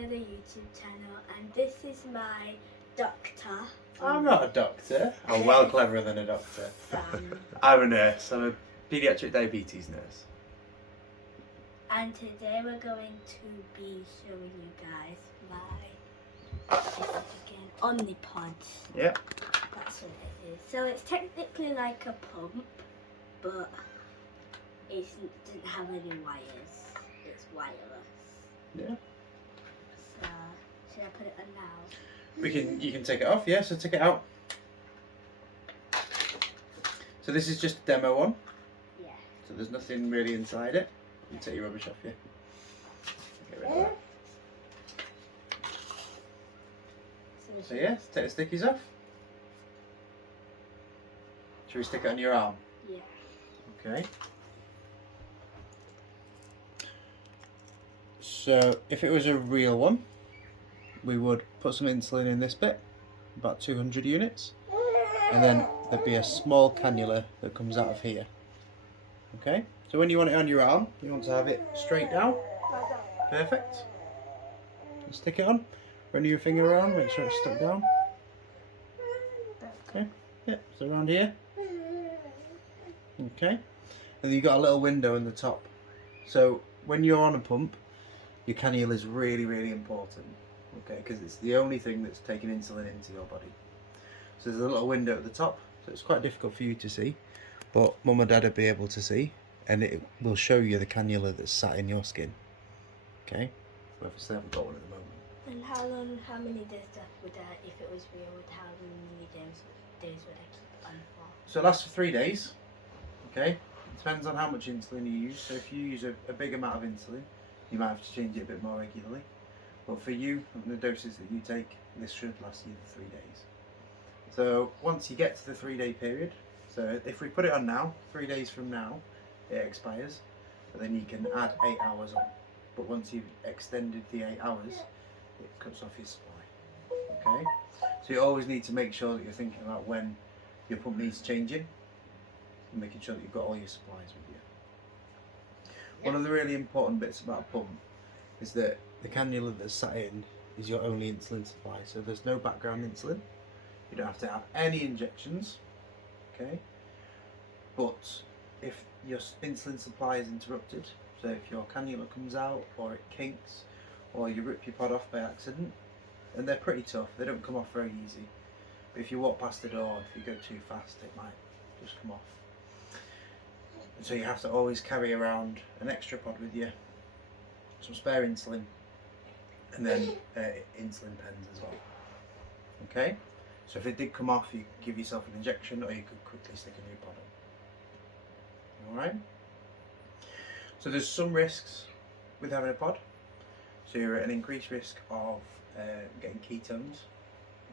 another YouTube channel, and this is my doctor. I'm not a doctor. I'm well cleverer than a doctor. I'm a nurse. I'm a paediatric diabetes nurse. And today we're going to be showing you guys my Omnipod. Yep. That's what it is. So it's technically like a pump, but it doesn't have any wires. It's wireless. Yeah. So should I put it on now? You can take it off, yeah, so take it out. So this is just a demo one. Yeah. So there's nothing really inside it. You take your rubbish off, yeah. Get rid of that. So yeah, take the stickies off. Should we stick it on your arm? Yeah. Okay. So if it was a real one, we would put some insulin in this bit, about 200 units, and then there'd be a small cannula that comes out of here. Okay, so when you want it on your arm, you want to have it straight down. Perfect. You stick it on, run your finger around, make sure it's stuck down. Okay, yeah, so around here. Okay, and then you've got a little window in the top. So when you're on a pump, your cannula is really, really important. Okay, because it's the only thing that's taking insulin into your body. So there's a little window at the top, so it's quite difficult for you to see, but mum and dad will be able to see, and it will show you the cannula that's sat in your skin. Okay, we obviously haven't got one at the moment. And how many days would I, if it was real, how many days would I keep on for? So it lasts for 3 days. Okay, depends on how much insulin you use. So if you use a big amount of insulin, you might have to change it a bit more regularly. But for you, and the doses that you take, this should last you for 3 days. So once you get to the 3-day period, so if we put it on now, 3 days from now, it expires, but then you can add 8 hours on. But once you've extended the 8 hours, it cuts off your supply. Okay? So you always need to make sure that you're thinking about when your pump needs changing, and making sure that you've got all your supplies with you. One of the really important bits about a pump is that the cannula that's sat in is your only insulin supply, so there's no background insulin. You don't have to have any injections, okay? But if your insulin supply is interrupted, so if your cannula comes out, or it kinks, or you rip your pod off by accident, and they're pretty tough, they don't come off very easy. But if you walk past the door, if you go too fast, it might just come off. And so you have to always carry around an extra pod with you, some spare insulin, and then insulin pens as well. Okay, so if it did come off, you could give yourself an injection, or you could quickly stick a new pod on. Alright, so there's some risks with having a pod. So you're at an increased risk of getting ketones.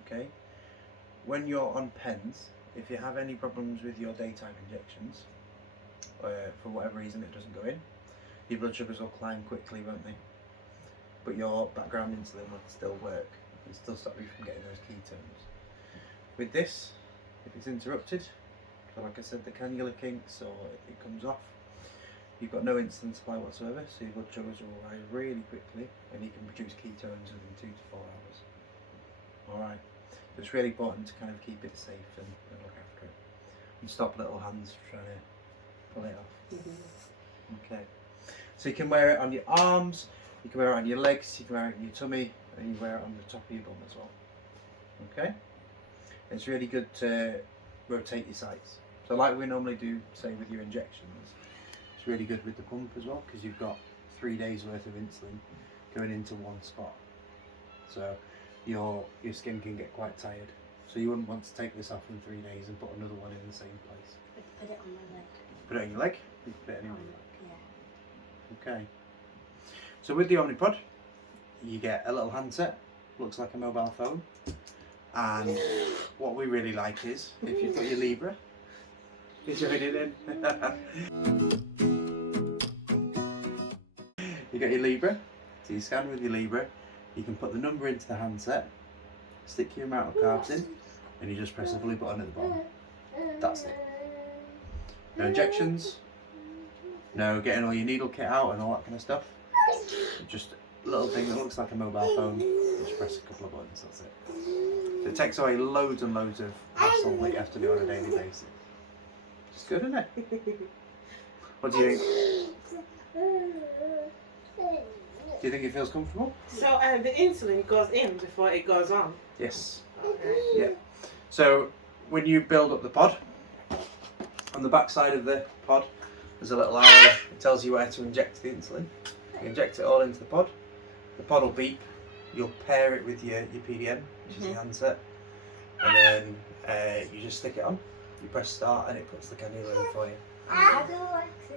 Okay, when you're on pens, if you have any problems with your daytime injections, for whatever reason it doesn't go in, your blood sugars will climb quickly, won't they? But your background insulin will still work and still stop you from getting those ketones. With this, if it's interrupted, so like I said, the cannula kinks or it comes off, you've got no insulin supply whatsoever, so your blood sugars will rise really quickly and you can produce ketones within 2 to 4 hours. Alright, so it's really important to kind of keep it safe and look after it. And stop little hands trying to pull it off. Okay, so you can wear it on your arms, you can wear it on your legs, you can wear it on your tummy, and you wear it on the top of your bum as well. Okay, it's really good to rotate your sites. So like we normally do, say with your injections, it's really good with the pump as well, because you've got 3 days worth of insulin going into one spot. So your skin can get quite tired. So you wouldn't want to take this off in 3 days and put another one in the same place. Put it on my leg. Put it on your leg? You can put it anywhere. Yeah. Okay. So with the Omnipod, you get a little handset, looks like a mobile phone. And what we really like is, if you've got your Libra, you join it in. You got your Libra, so you scan with your Libra, you can put the number into the handset, stick your amount of carbs in, and you just press the blue button at the bottom. That's it. No injections, no getting all your needle kit out and all that kind of stuff. Just little thing that looks like a mobile phone. Just press a couple of buttons, that's it. So it takes away loads and loads of hassle that you have to do on a daily basis. It's good, isn't it? What do you think? Do you think it feels comfortable? So the insulin goes in before it goes on? Yes. Okay. Yeah. So when you build up the pod, on the back side of the pod, there's a little arrow. It tells you where to inject the insulin. You inject it all into the pod. The pod will beep. You'll pair it with your PDM, which is the handset, and then you just stick it on. You press start, and it puts the cannula in for you.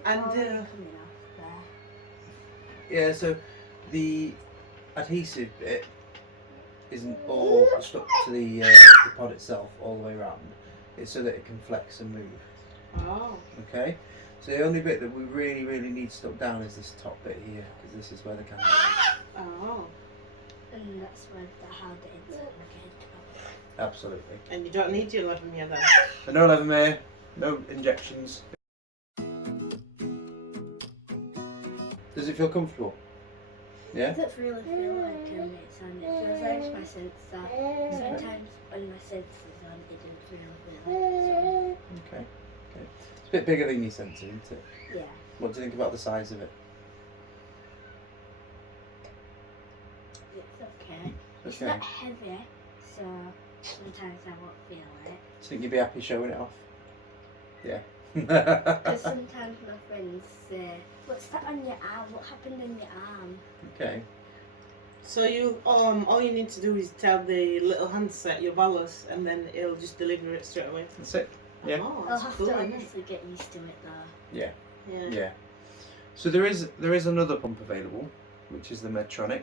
And Yeah. So the adhesive bit isn't all stuck to the pod itself all the way around. It's so that it can flex and move. Oh. Okay. So the only bit that we really need stuck down is this top bit here, because this is where the cannula is. Oh. And that's where how the insulin again. Absolutely. And you don't need your 11 year then? So no 11 May, no injections. Does it feel comfortable? Yeah? It doesn't really feel like it's on. It feels like my sense that sometimes when my sense is on, it doesn't feel like it's Okay. It's a bit bigger than your sensor, isn't it? on. Yeah. What do you think about the size of it? It's okay. It's Okay. not heavy, so sometimes I won't feel it. Do you think you'd be happy showing it off? Yeah. Because sometimes my friends say, "What's that on your arm? What happened in your arm?" Okay. So you all you need to do is tell the little handset your bolus, and then it'll just deliver it straight away. That's it. Yeah. Oh, I'll that's have cool, to isn't it? honestly get used to it though. Yeah. Yeah. Yeah. So there is another pump available, which is the Medtronic.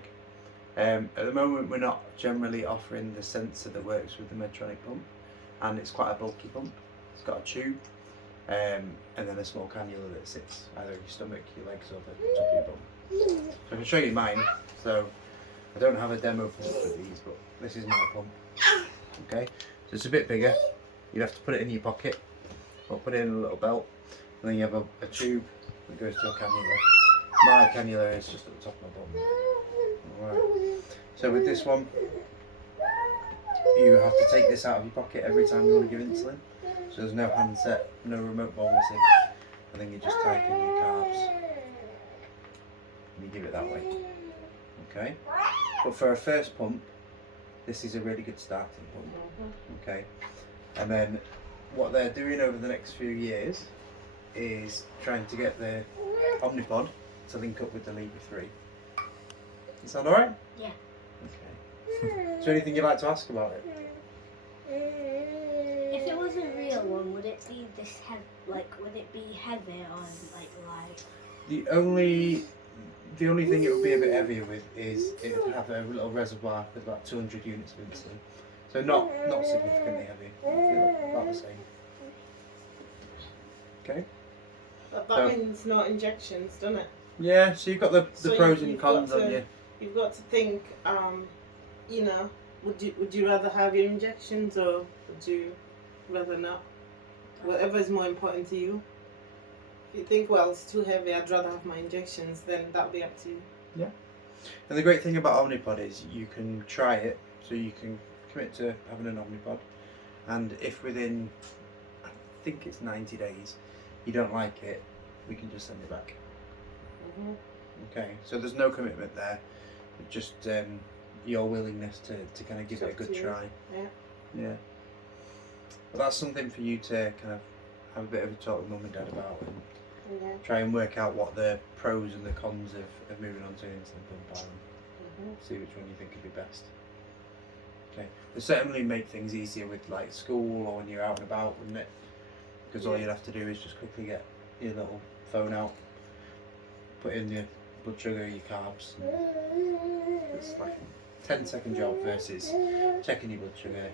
At the moment, we're not generally offering the sensor that works with the Medtronic pump, and it's quite a bulky pump. It's got a tube, and then a small cannula that sits either in your stomach, your legs, or the top of your bum. So I can show you mine. So I don't have a demo pump for these, but this is my pump. Okay, so it's a bit bigger. You'd have to put it in your pocket, or put it in a little belt, and then you have a tube that goes to a cannula. My cannula is just at the top of my bum. Alright. So with this one, you have to take this out of your pocket every time you want to give insulin. So there's no handset, no remote bolusing, and then you just type in your carbs and you give it that way. Okay? But for a first pump, this is a really good starting pump. Okay? And then what they're doing over the next few years is trying to get the Omnipod to link up with the Libra 3. Is that alright? Yeah. Okay. Is there anything you'd like to ask about it? If it was a real one, would it be this heavy? Like, would it be heavy or like light? The only thing it would be a bit heavier with is it would have a little reservoir with about 200 units of insulin. So not significantly heavy. It would feel about the same. Okay. But that means no injections, doesn't it? Yeah. So you've got the So pros you've and cons, got haven't you? You've got to think, you know, would you rather have your injections or would you rather not? Whatever is more important to you. If you think, well, it's too heavy, I'd rather have my injections, then that'll be up to you. Yeah. And the great thing about Omnipod is you can try it, so you can commit to having an Omnipod, and if within, I think it's 90 days, you don't like it, we can just send it back. Mm-hmm. Okay, so there's no commitment there, but just your willingness to kind of give it a good try. Yeah. Yeah. But that's something for you to kind of have a bit of a talk with mum and dad about, and try and work out what the pros and the cons of moving on to an insulin pump are, and see which one you think would be best. Okay, but certainly make things easier with like school or when you're out and about, wouldn't it? Because all you'd have to do is just quickly get your little phone out, put in your blood sugar, your carbs. It's like a 10-second job versus checking your blood sugar,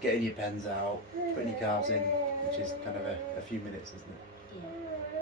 getting your pens out, putting your carbs in, which is kind of a few minutes, isn't it? Yeah.